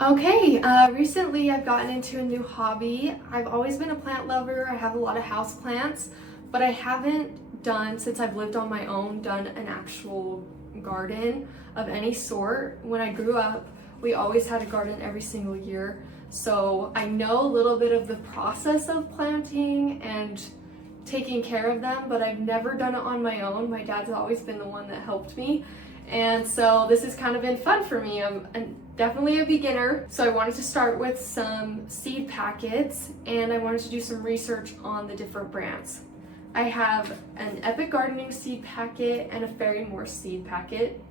Okay, recently I've gotten into a new hobby. I've always been a plant lover. I have a lot of house plants, but I haven't done, since I've lived on my own, done an actual garden of any sort. When I grew up, we always had a garden every single year. So I know a little bit of the process of planting and taking care of them, but I've never done it on my own. My dad's always been the one that helped me. And so this has kind of been fun for me. I'm definitely a beginner. So I wanted to start with some seed packets and I wanted to do some research on the different brands. I have an Epic Gardening seed packet and a Ferry Morse seed packet.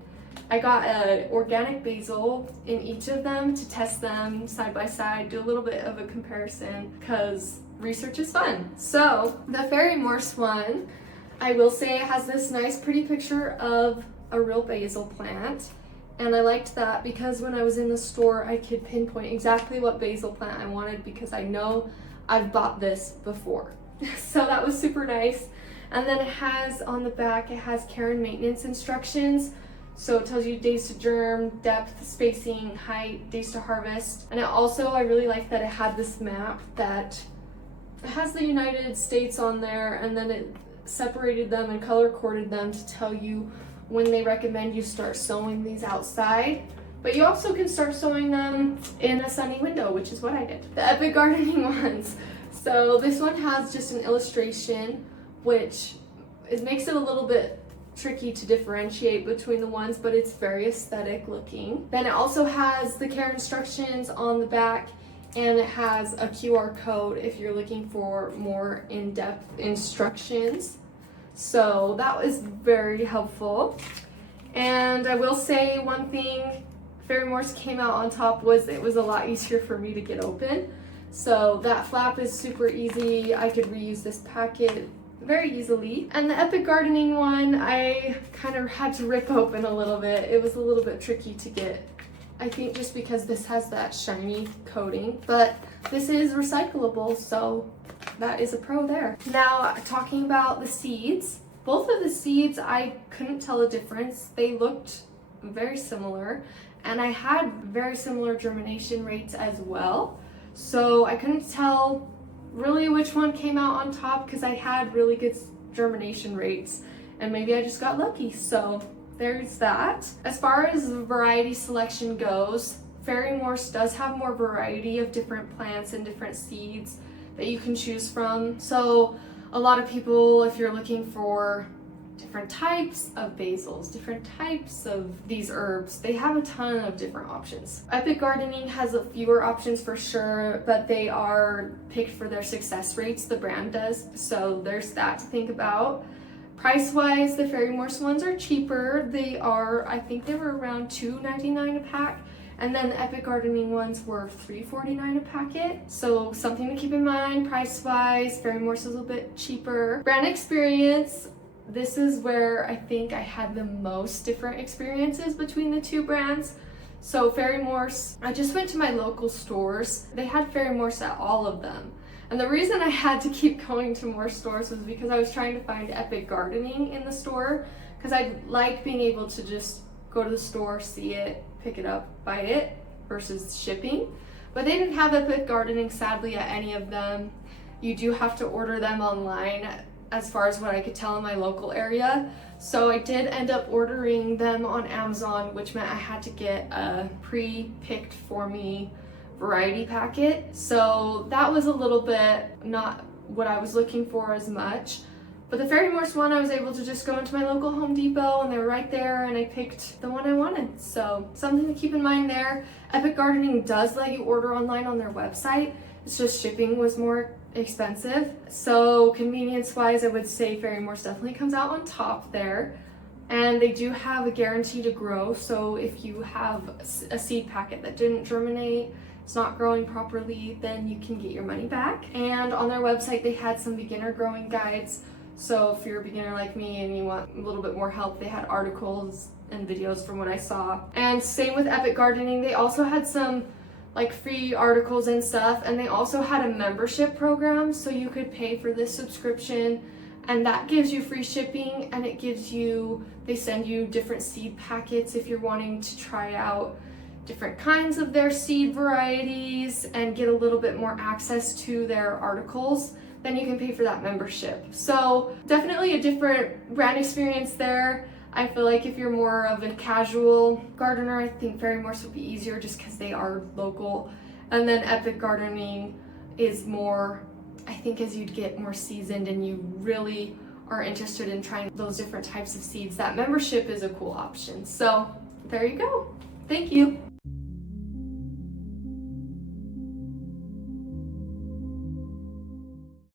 I got an organic basil in each of them to test them side by side, do a little bit of a comparison because research is fun. So the Ferry Morse one, I will say it has this nice pretty picture of a real basil plant, and I liked that because when I was in the store I could pinpoint exactly what basil plant I wanted because I know I've bought this before. So that was super nice. And then it has on the back, it has care and maintenance instructions. So it tells you days to germ, depth, spacing, height, days to harvest. And it also, I really like that it had this map that has the United States on there, and then it separated them and color coded them to tell you when they recommend you start sowing these outside. But you also can start sowing them in a sunny window, which is what I did. The Epic Gardening ones. So this one has just an illustration, which makes it a little bit tricky to differentiate between the ones, but it's very aesthetic looking. Then it also has the care instructions on the back, and it has a QR code if you're looking for more in-depth instructions. So that was very helpful. And I will say one thing, Ferry Morse came out on top was it was a lot easier for me to get open. So that flap is super easy. I could reuse this packet very easily. And the Epic Gardening one, I kind of had to rip open a little bit. It was a little bit tricky to get, I think just because this has that shiny coating, but this is recyclable, so that is a pro there. Now, talking about the seeds, both of the seeds, I couldn't tell a difference. They looked very similar, and I had very similar germination rates as well. So I couldn't tell really which one came out on top because I had really good germination rates, and maybe I just got lucky. So there's that. As far as variety selection goes, Ferry Morse does have more variety of different plants and different seeds that you can choose from. So a lot of people, if you're looking for different types of basils, different types of these herbs, they have a ton of different options. Epic Gardening has a fewer options for sure, but they are picked for their success rates, the brand does. So there's that to think about. Price-wise, the Ferry Morse ones are cheaper. They are, I think they were around $2.99 a pack. And then the Epic Gardening ones were $3.49 a packet. So something to keep in mind, price-wise, Ferry Morse is a little bit cheaper. Brand experience, this is where I think I had the most different experiences between the two brands. So Ferry Morse, I just went to my local stores. They had Ferry Morse at all of them. And the reason I had to keep going to more stores was because I was trying to find Epic Gardening in the store, because I like being able to just go to the store, see it, pick it up, buy it, versus shipping. But they didn't have Epic Gardening, sadly, at any of them. You do have to order them online, as far as what I could tell in my local area. So I did end up ordering them on Amazon, which meant I had to get a pre-picked for me variety packet. So that was a little bit not what I was looking for as much. But the Ferry Morse one, I was able to just go into my local Home Depot and they were right there, and I picked the one I wanted. So something to keep in mind there. Epic Gardening does let you order online on their website. It's just shipping was more expensive. So convenience wise, I would say Ferry Morse definitely comes out on top there. And they do have a guarantee to grow. So if you have a seed packet that didn't germinate, it's not growing properly, then you can get your money back. And on their website, they had some beginner growing guides. So if you're a beginner like me and you want a little bit more help, they had articles and videos from what I saw. And same with Epic Gardening, they also had some like free articles and stuff, and they also had a membership program, so you could pay for this subscription, and that gives you free shipping, and it gives you, they send you different seed packets if you're wanting to try out different kinds of their seed varieties and get a little bit more access to their articles, then you can pay for that membership. So definitely a different brand experience there. I feel like if you're more of a casual gardener, I think Ferry Morse would be easier just because they are local. And then Epic Gardening is more, I think, as you'd get more seasoned and you really are interested in trying those different types of seeds, that membership is a cool option. So there you go. Thank you.